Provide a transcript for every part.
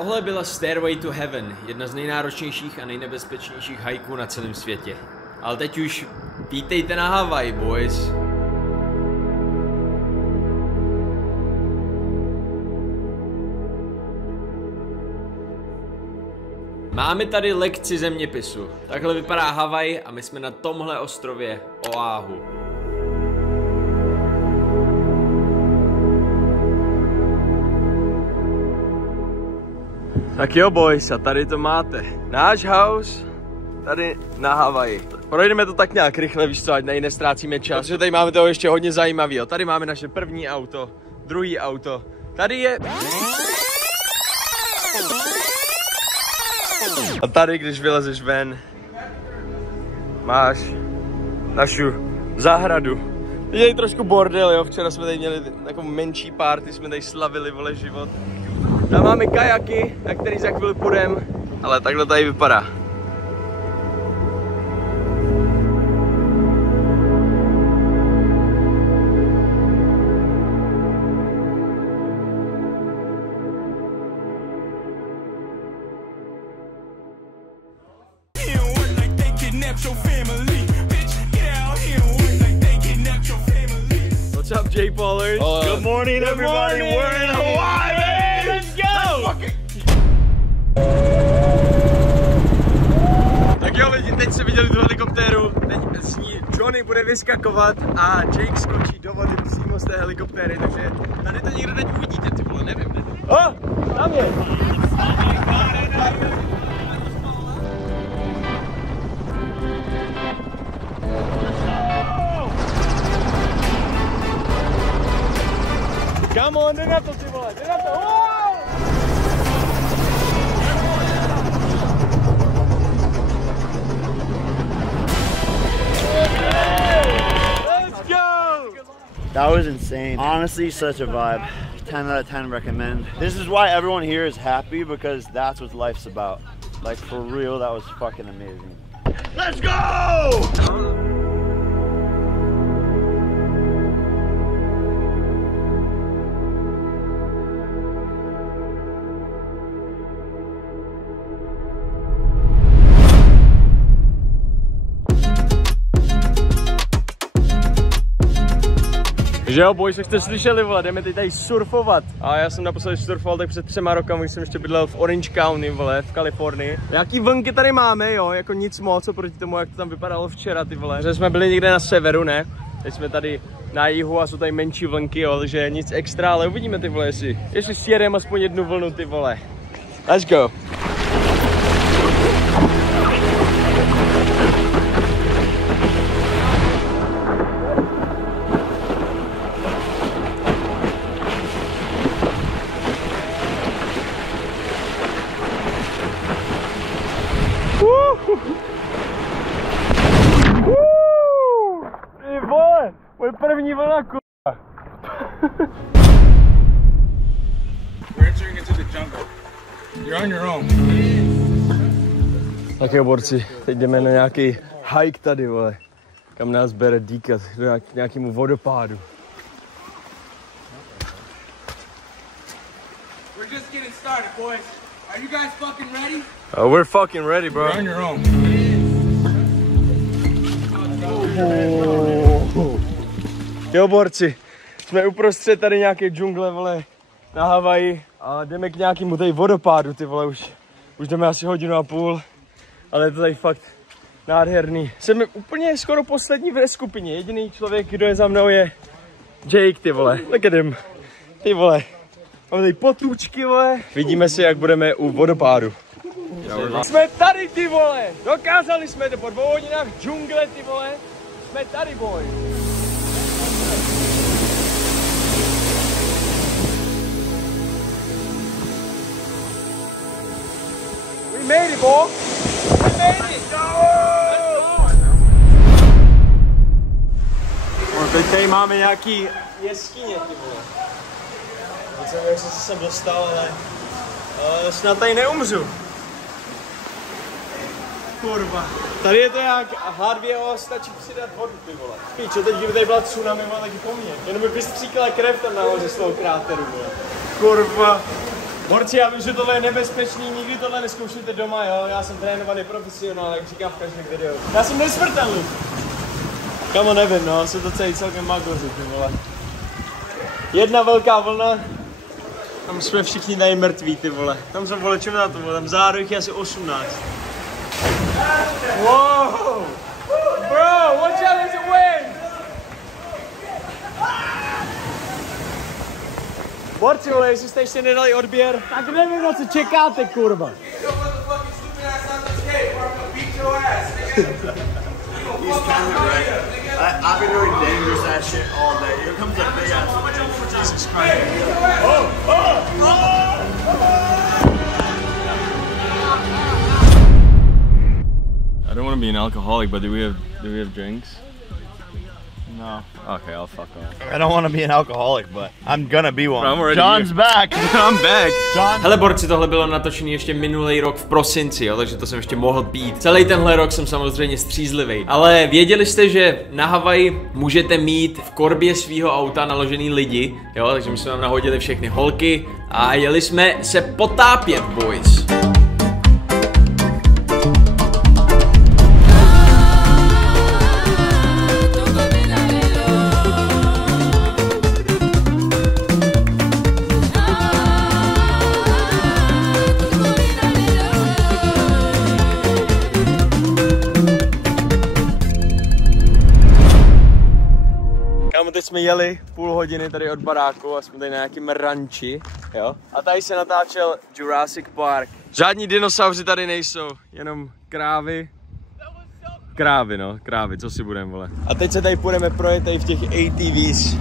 Tohle byla Stairway to Heaven, jedna z nejnáročnějších a nejnebezpečnějších hajků na celém světě. Ale teď už vítejte na Havaj, boys. Máme tady lekci zeměpisu. Takhle vypadá Havaj a my jsme na tomhle ostrově Oahu. Tak jo, boys, a tady to máte. Náš house tady na Havaji. Projdeme to tak nějak rychle, víš co, ať nestrácíme čas. Protože tady máme toho ještě hodně zajímavého. Tady máme naše první auto, druhý auto. Tady je... A tady, když vylezeš ven, máš našu zahradu. Teď je trošku bordel, jo, včera jsme tady měli takovou menší party, jsme tady slavili, vole, život. Tam máme kajaky, na který za chvíli půjdeme, ale takhle tady vypadá. What's up, Jay Pollard? Good morning, everybody. We're in Hawaii, baby. Let's go. Tak jo, lidi, teď se viděli tu helikoptéru. Teď z ní Johnny bude vyskakovat a Jake skočí do vody přímo z té helikoptéry, takže tady to nikdo teď uvidíte, ty vole, nevím. Tam je. Come on, jde na to, ty vole, jde na to! Oh! Let's go! That was insane. Honestly, such a vibe. 10 out of 10 recommend. This is why everyone here is happy, because that's what life's about. Like, for real, that was fucking amazing. Let's go! Že jo, boys, jak jste slyšeli, vole, jdeme teď tady surfovat. A já jsem naposledy surfoval tak před 3 rokama, když jsem ještě bydlel v Orange County, vole, v Kalifornii. Jaký vlnky tady máme, jo, jako nic moc, oproti tomu, jak to tam vypadalo včera, ty vole. Že jsme byli někde na severu, ne? Teď jsme tady na jihu a jsou tady menší vlnky, jo, takže nic extra, ale uvidíme, ty vole, jestli sjedeme aspoň jednu vlnu, ty vole. Let's go. Ty vole, můj první vlna, kurva. We're entering into the jungle. You're on your own. Tak jo, borci, teď jdeme na nějaký hike tady, vole. Kam nás bere dýkat, do nějakému vodopádu. We're just getting started, boys. Are you guys fucking ready? Oh, we're fucking ready, bro. You're on your own. Jo, borci, jsme uprostřed tady nějaké džungle, vole, na Havaji a jdeme k nějakému tady vodopádu, ty vole, už jdeme asi 1,5 hodiny, ale je to tady fakt nádherný. Jsem úplně skoro poslední ve skupině, jediný člověk, kdo je za mnou, je Jake, ty vole, look at him, ty vole. Máme tady potůčky, vole, vidíme si, jak budeme u vodopádu. Jsme tady, ty vole, dokázali jsme to po 2 hodinách džungle, ty vole, jsme tady, boy. We made it, boy. We made it. No, teď tady máme nějaký jeskyně, ty vole. Teď jsem, jak jsem se sem dostal, ale snad tady neumřu. Kurva. Tady je to jak H2O, stačí přidat vodu, ty vole. Píčo, teď kdyby tady byla tsunami, taky po mně. Jenom by vystříkala krev tam nahoře z toho kráteru, vole. Kurva. Borci, já vím, že tohle je nebezpečný, nikdy tohle neskoušíte doma, jo? Já jsem trénovaný profesionál, jak říkám v každém videu. Já jsem nesmrtelný. Kamo, nevím, no, jsou to celkem magoři, ty vole. Jedna velká vlna, tam jsme všichni tady mrtví, ty vole. Tam jsem, vole, čem na to, vole, tam záru jich je asi 18. Wow! Bro, watch out, there's a wind! Borci, vole, jestli jste ještě nedali odběr, tak nevím, na co čekáte, kurva. He's kind of right. I've been doing dangerous ass shit all day. Here comes a big ass. Jesus Christ. I don't want to be an alcoholic, but do we have drinks? No. Okay, I'll fuck off. I don't want to be an alcoholic, but I'm gonna be one. I'm already John's here. back. I'm back. John. Hele borci, tohle bylo natočený ještě minulý rok v prosinci, jo, takže to jsem ještě mohl pít. Celý tenhle rok jsem samozřejmě střízlivý. Ale věděli jste, že na Havaji můžete mít v korbě svého auta naložený lidi, jo, takže my jsme tam nahodili všechny holky a jeli jsme se potápět, boys. Teď jsme jeli půl hodiny tady od baráku a jsme tady na nějakém ranči, jo? A tady se natáčel Jurassic Park. Žádní dinosauři tady nejsou, jenom krávy. Krávy, no, krávy, co si budeme, vole. A teď se tady půjdeme projet tady v těch ATVs.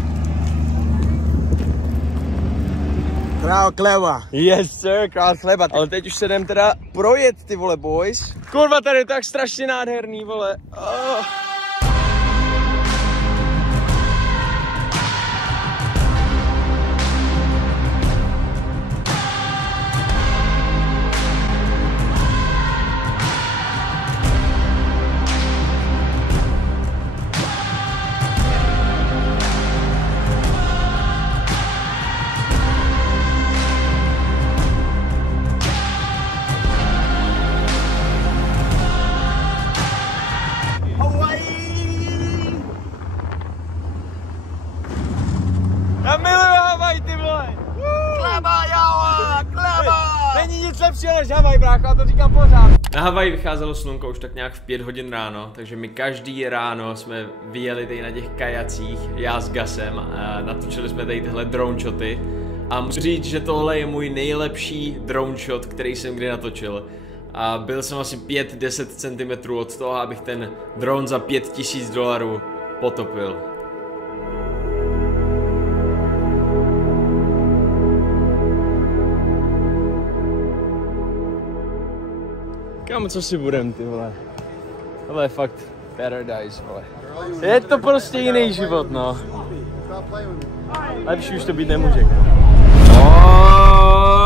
Král chleba. Yes sir, král chleba. Ale teď už se jdem teda projet, ty vole, boys. Kurva, tady je tak strašně nádherný, vole. Oh. Já miluju Havaj, ty vole! Chleba, jo, chleba! Není nic lepšího než Havaj, brácho, a to říkám pořád. Na Havaji vycházelo slunko už tak nějak v 5 hodin ráno, takže my každý ráno jsme vyjeli tady na těch kajacích, já s Gasem, a natočili jsme tady tyhle drone shoty. A musím říct, že tohle je můj nejlepší drone shot, který jsem kdy natočil. A byl jsem asi 5-10 cm od toho, abych ten drone za $5000 potopil. Kámo, co si budem, ty vole. Tohle je fakt paradise, vole. Je to prostě jiný život, no. Lepší už to být nemůže.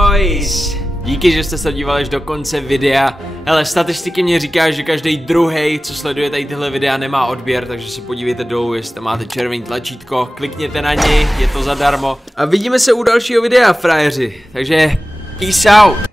Boys! Díky, že jste se dívali až do konce videa. Hele, statistiky mě říkají, že každý druhý, co sleduje tady tyhle videa, nemá odběr, takže si podívejte dolů, jestli tam máte červený tlačítko, klikněte na něj, je to zadarmo. A vidíme se u dalšího videa, frajeři. Takže peace out!